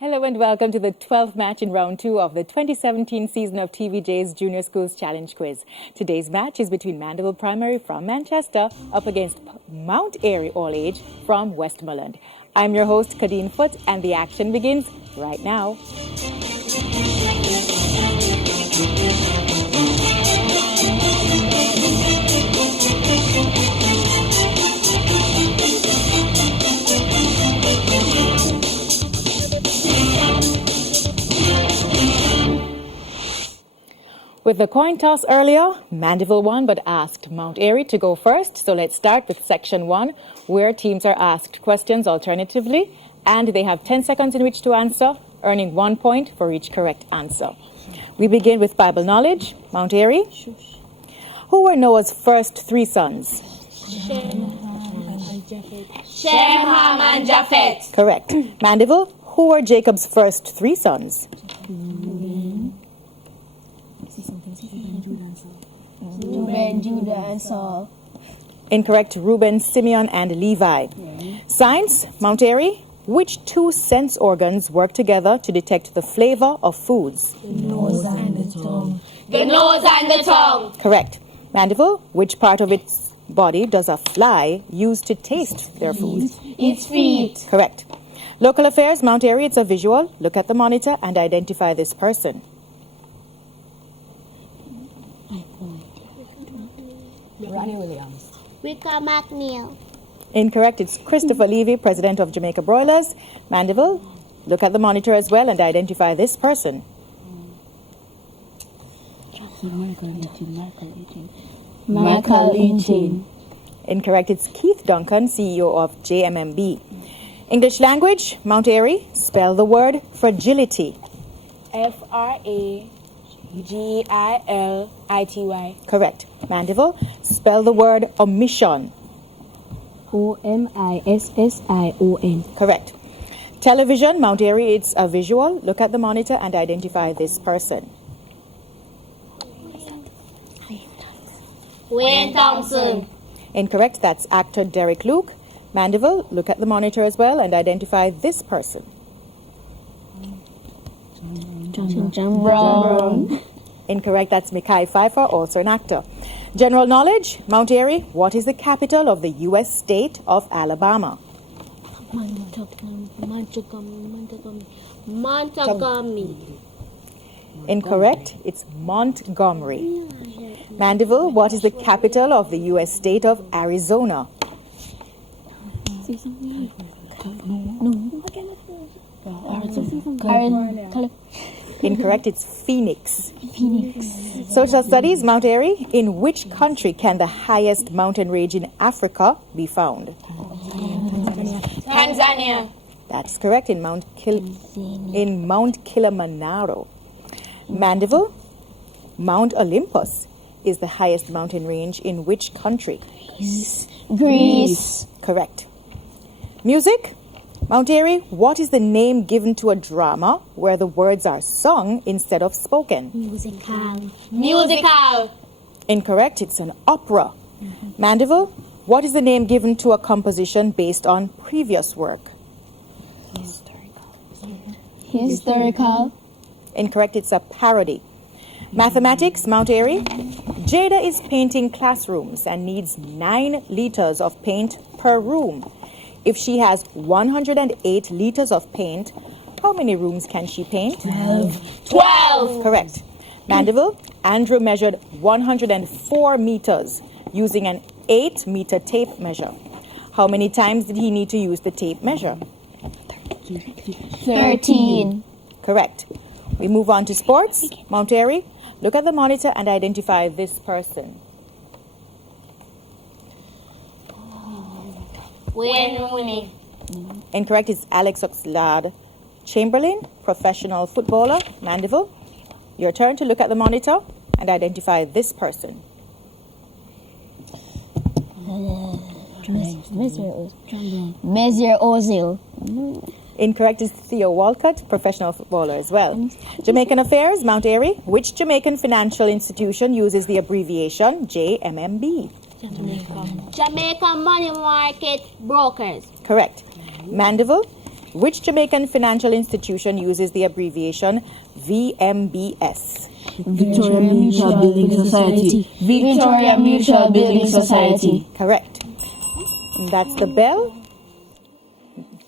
Hello and welcome to the 12th match in round 2 of the 2017 season of TVJ's Junior Schools Challenge Quiz. Today's match is between Mandeville Primary from Manchester up against Mount Airy All Age from Westmoreland. I'm your host, Kadeen Foot, and the action begins right now. With the coin toss earlier, Mandeville won but asked Mount Airy to go first. So let's start with section 1, where teams are asked questions alternatively, and they have 10 seconds in which to answer, earning 1 point for each correct answer. We begin with Bible knowledge. Mount Airy. Who were Noah's first 3 sons? Shem, Ham, and Japheth. Correct. Mandeville. Who were Jacob's first 3 sons? Reuben, Judah, and Saul. Incorrect. Reuben, Simeon, and Levi. Science. Mount Airy. Which 2 sense organs work together to detect the flavor of foods? The nose and the tongue. The nose and the tongue. Correct. Mandeville. Which part of its body does a fly use to taste their food? Its feet. Correct. Local affairs. Mount Airy. It's a visual. Look at the monitor and identify this person. Ronnie Williams. Rika McNeil. Incorrect. It's Christopher Levy, president of Jamaica Broilers. Mandeville, look at the monitor as well and identify this person. Michael Eaton. Incorrect. It's Keith Duncan, CEO of JMMB. English language. Mount Airy, spell the word fragility. Fragility. Correct. Mandeville, spell the word omission. Omission. Correct. Television. Mount Airy, it's a visual. Look at the monitor and identify this person. Wayne Thompson. Incorrect. That's actor Derek Luke. Mandeville, look at the monitor as well and identify this person. John Brown. Incorrect. That's Mekhi Pfeiffer, also an actor. General knowledge. Mount Airy, what is the capital of the U.S. state of Alabama? Montgomery. Incorrect. It's Montgomery. Mandeville, what is the capital of the U.S. state of Arizona? Incorrect. It's Phoenix. Social studies. Mount Airy, in which country can the highest mountain range in Africa be found? Tanzania. That's correct. In Mount Kilimanjaro. Mandeville, Mount Olympus is the highest mountain range in which country? Greece. Correct. Music. Mount Airy, what is the name given to a drama where the words are sung instead of spoken? Musical. Incorrect. It's an opera. Mandeville, what is the name given to a composition based on previous work? Historical. Incorrect. It's a parody. Mathematics. Mount Airy, Jada is painting classrooms and needs 9 liters of paint per room. If she has 108 liters of paint, how many rooms can she paint? 12. Correct. Mandeville, Andrew measured 104 meters using an 8-meter tape measure. How many times did he need to use the tape measure? 13. Correct. We move on to sports. Mount Airy, look at the monitor and identify this person. Wayne Rooney. Incorrect. It's Alex Oxlade-Chamberlain, professional footballer. Mandeville, your turn to look at the monitor and identify this person. Mesut Ozil. Incorrect is Theo Walcott, professional footballer as well. Jamaican affairs. Mount Airy, which Jamaican financial institution uses the abbreviation JMMB? Jamaica Money Market Brokers. Correct. Mandeville, Which Jamaican financial institution uses the abbreviation VMBS? Victoria Mutual Building Society. Victoria Mutual Building Society. Correct. And that's the bell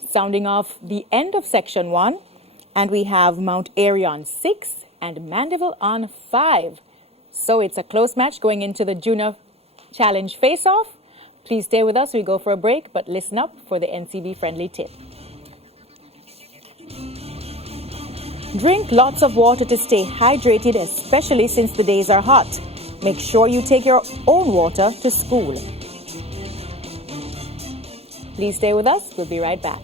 sounding off the end of section 1. And we have Mount Airy on 6 and Mandeville on 5. So it's a close match going into the Junior Challenge face-off. Please stay with us. We go for a break, but listen up for the NCB friendly tip. Drink lots of water to stay hydrated, especially since the days are hot. Make sure you take your own water to school. Please stay with us. We'll be right back.